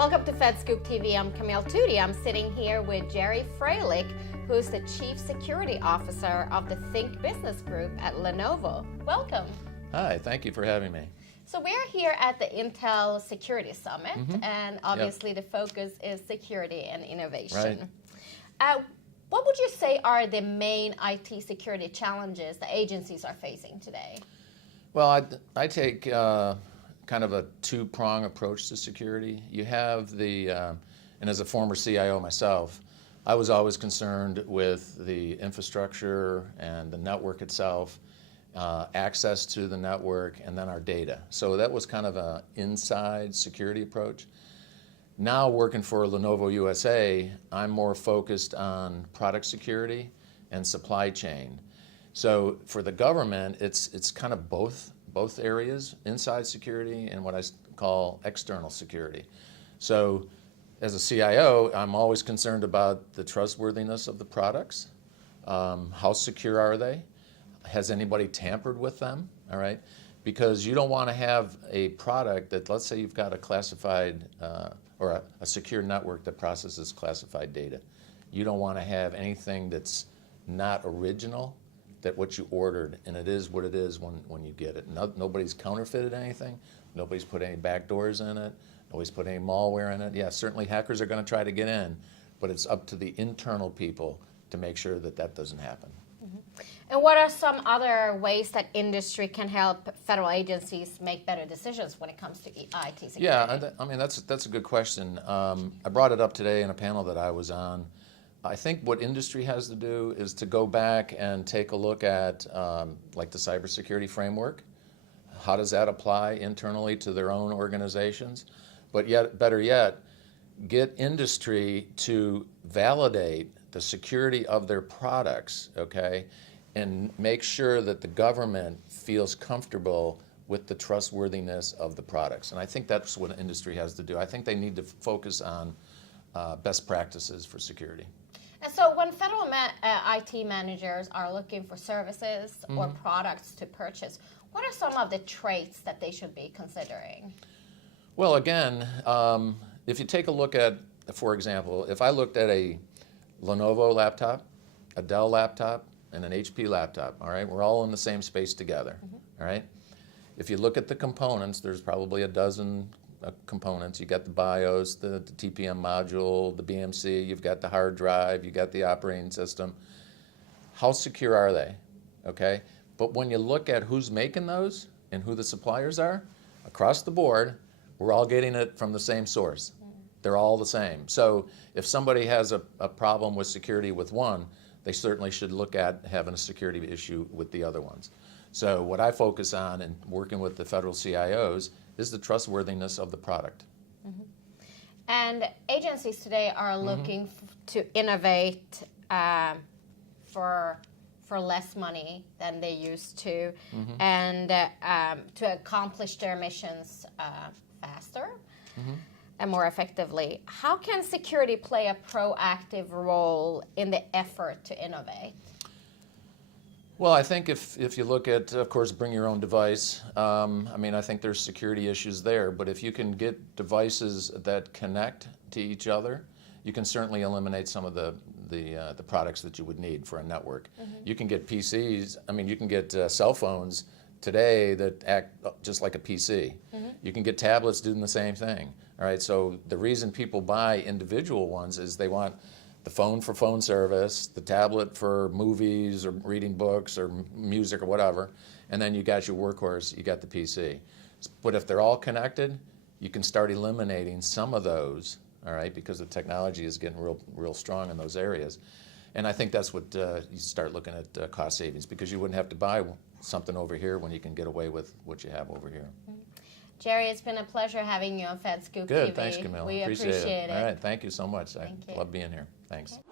Welcome to FedScoopTV. I'm Camille Tootie. I'm sitting here with Gerry Fralick, who's the Chief Security Officer of the Think Business Group at Lenovo. Welcome. Hi, thank you for having me. So we're here at the Intel Security Summit, and obviously the focus is security and innovation. Right. What would you say are the main IT security challenges the agencies are facing today? Well, I take kind of a two-prong approach to security. You have and as a former CIO myself, I was always concerned with the infrastructure and the network itself, access to the network, and then our data. So that was kind of an inside security approach. Now working for Lenovo USA, I'm more focused on product security and supply chain. So for the government, it's kind of both areas, inside security and what I call external security. So as a CIO, I'm always concerned about the trustworthiness of the products. How secure are they? Has anybody tampered with them? All right, because you don't want to have a product that, let's say you've got a classified or a secure network that processes classified data. You don't want to have anything that's not original, that what you ordered, and it is what it is when you get it. Nobody's counterfeited anything. Nobody's put any backdoors in it. Nobody's put any malware in it. Yeah, certainly hackers are going to try to get in, but it's up to the internal people to make sure that that doesn't happen. And what are some other ways that industry can help federal agencies make better decisions when it comes to IT security? Yeah, I mean, that's a good question. I brought it up today in a panel that I was on. I think what industry has to do is to go back and take a look at like the cybersecurity framework. How does that apply internally to their own organizations? But yet, better yet, get industry to validate the security of their products, okay? And make sure that the government feels comfortable with the trustworthiness of the products. And I think that's what industry has to do. I think they need to focus on best practices for security. And so when federal IT managers are looking for services or products to purchase, what are some of the traits that they should be considering? Well, again, if you take a look at, for example, if I looked at a Lenovo laptop, a Dell laptop, and an HP laptop, all right? We're all in the same space together, all right? If you look at the components, there's probably a dozen components. You got the BIOS, the TPM module, the BMC, you've got the hard drive, you got the operating system. How secure are they, okay? But when you look at who's making those and who the suppliers are, across the board, we're all getting it from the same source. They're all the same. So if somebody has a problem with security with one, they certainly should look at having a security issue with the other ones. So what I focus on in working with the federal CIOs is the trustworthiness of the product. And agencies today are looking to innovate for less money than they used to, and to accomplish their missions faster and more effectively. How can security play a proactive role in the effort to innovate? Well, I think if you look at, of course, bring your own device, I mean, I think there's security issues there, but if you can get devices that connect to each other, you can certainly eliminate some of the products that you would need for a network. You can get PCs, I mean, you can get cell phones today that act just like a PC. You can get tablets doing the same thing, all right? So the reason people buy individual ones is they want the phone for phone service, the tablet for movies or reading books or music or whatever, and then you got your workhorse, you got the PC. But if they're all connected, you can start eliminating some of those, all right, because the technology is getting real strong in those areas. And I think that's what you start looking at cost savings, because you wouldn't have to buy something over here when you can get away with what you have over here. Gerry, it's been a pleasure having you on FedScoop TV. Good, thanks, Camille. We appreciate it. All right, thank you so much. I love being here. Thanks. Okay.